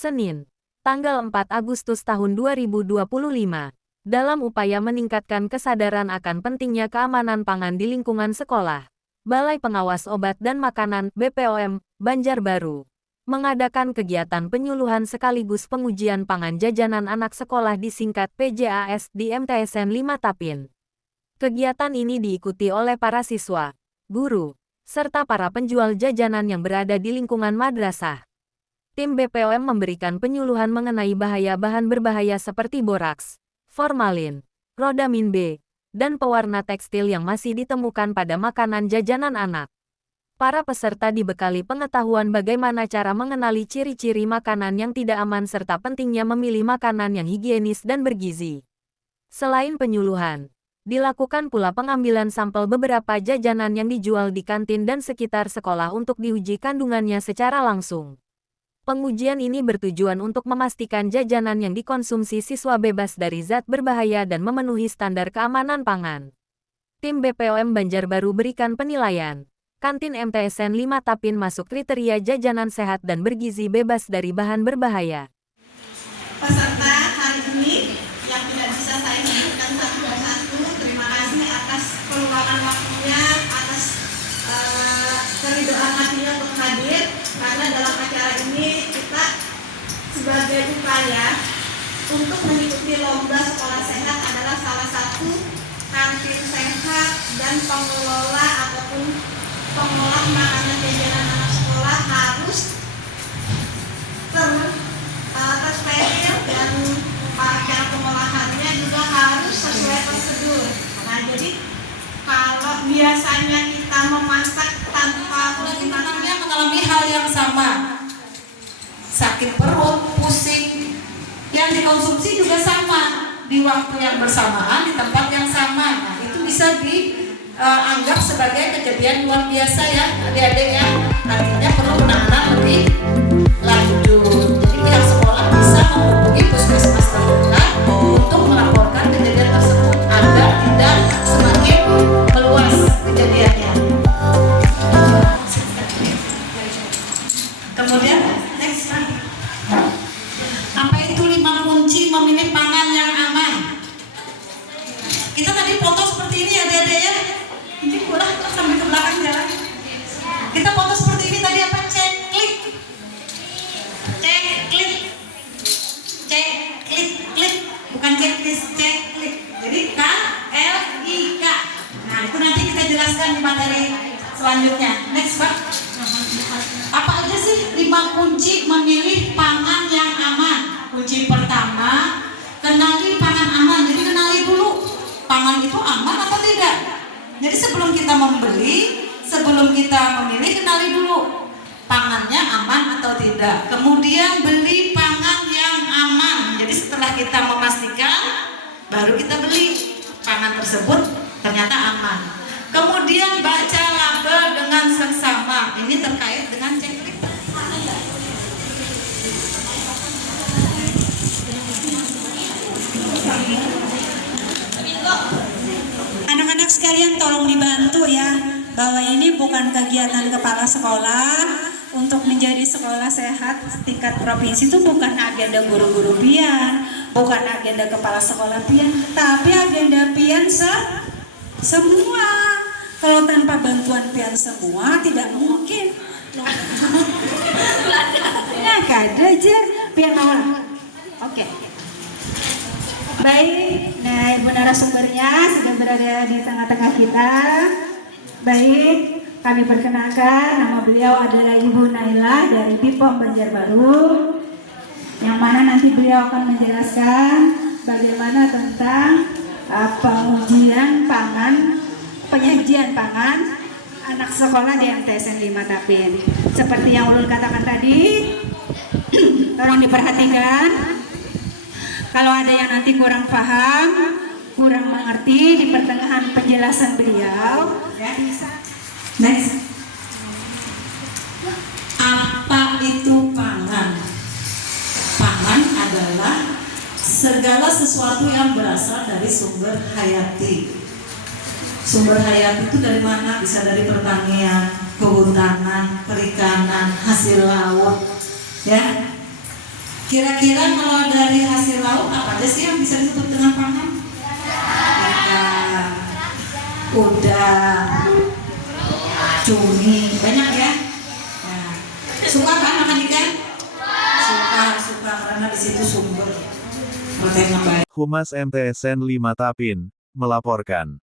Senin, tanggal 4 Agustus tahun 2025. Dalam upaya meningkatkan kesadaran akan pentingnya keamanan pangan di lingkungan sekolah, Balai Pengawas Obat dan Makanan (BPOM) Banjarbaru mengadakan kegiatan penyuluhan sekaligus pengujian pangan jajanan anak sekolah disingkat PJAS di MTSN 5 Tapin. Kegiatan ini diikuti oleh para siswa, guru, serta para penjual jajanan yang berada di lingkungan madrasah. Tim BPOM memberikan penyuluhan mengenai bahaya bahan berbahaya seperti boraks, formalin, rodamin B, dan pewarna tekstil yang masih ditemukan pada makanan jajanan anak. Para peserta dibekali pengetahuan bagaimana cara mengenali ciri-ciri makanan yang tidak aman serta pentingnya memilih makanan yang higienis dan bergizi. Selain penyuluhan, dilakukan pula pengambilan sampel beberapa jajanan yang dijual di kantin dan sekitar sekolah untuk diuji kandungannya secara langsung. Pengujian ini bertujuan untuk memastikan jajanan yang dikonsumsi siswa bebas dari zat berbahaya dan memenuhi standar keamanan pangan. Tim BPOM Banjarbaru berikan penilaian. Kantin MTSN 5 Tapin masuk kriteria jajanan sehat dan bergizi bebas dari bahan berbahaya. Peserta hari ini yang tidak bisa saya sebutkan satu persatu, terima kasih atas peluangan waktunya, atas keridoan hatinya untuk hadir, karena dalam acara ini kita sebagai upaya untuk mengikuti lomba sekolah sehat adalah salah satu kantin sehat dan pengelola ataupun pengolah makanan jajanan anak sekolah harus tersteril dan cara pengolahannya juga harus sesuai prosedur. Nah, jadi kalau biasanya kita memasak tanpa sebenarnya mengalami hal yang sama, sakit perut, pusing, yang dikonsumsi juga sama di waktu yang bersamaan di tempat yang sama. Nah, itu bisa dianggap sebagai kejadian luar biasa ya adik-adik ya. Artinya perlu penanganan lebih lanjut. Jadi pihak sekolah bisa menghubungi puskesmas terdekat untuk melaporkan kejadian tersebut agar tidak semakin meluas kejadiannya. Kemudian next, apa itu 5 kunci memilih pangan yang aman? Kita tadi foto seperti ini ya adik-adik ya. Ini pulang sampai ke belakang jalan. Kita foto seperti ini tadi apa? Cek klik, bukan checklist, cek klik. Jadi KLIK. Nah itu nanti kita jelaskan di materi selanjutnya. Next Pak. Apa aja sih 5 kunci memilih pangan yang aman? Kunci pertama, kenali pangan aman. Jadi kenali dulu pangan itu aman atau tidak. Jadi sebelum kita membeli, sebelum kita memilih, kenali dulu pangannya aman atau tidak. Kemudian beli pangan yang aman. Jadi setelah kita memastikan, baru kita beli pangan tersebut ternyata aman. Kemudian baca label dengan seksama. Ini terkait dengan checklist. Anak-anak sekalian tolong dibantu ya, bahwa ini bukan kegiatan kepala sekolah. Untuk menjadi sekolah sehat tingkat provinsi itu bukan agenda guru-guru pian, bukan agenda kepala sekolah pian, tapi agenda pian semua. Kalau tanpa bantuan pian semua tidak mungkin. Ya kada aja pian mau. Oke. Baik, nah ibu narasumbernya sudah berada di tengah-tengah kita. Baik, kami perkenalkan nama beliau adalah Ibu Naila dari BPOM Banjarbaru, yang mana nanti beliau akan menjelaskan bagaimana tentang penyajian pangan anak sekolah di MTSN 5 Tapin. Seperti yang Ulul katakan tadi, tolong diperhatikan. Kalau ada yang nanti kurang paham, kurang mengerti di pertengahan penjelasan beliau, ya bisa. Next. Apa itu pangan? Pangan adalah segala sesuatu yang berasal dari sumber hayati. Sumber hayati itu dari mana? Bisa dari pertanian, kehutanan, perikanan, hasil laut, ya. Kira-kira kalau dari hasil laut apa aja sih yang bisa disebut dengan pangan? Ikan, udang, cumi, banyak ya. Nah, suka kan makan ikan? Suka karena di situ sumber protein yang baik. Humas MTSN 5 Tapin melaporkan.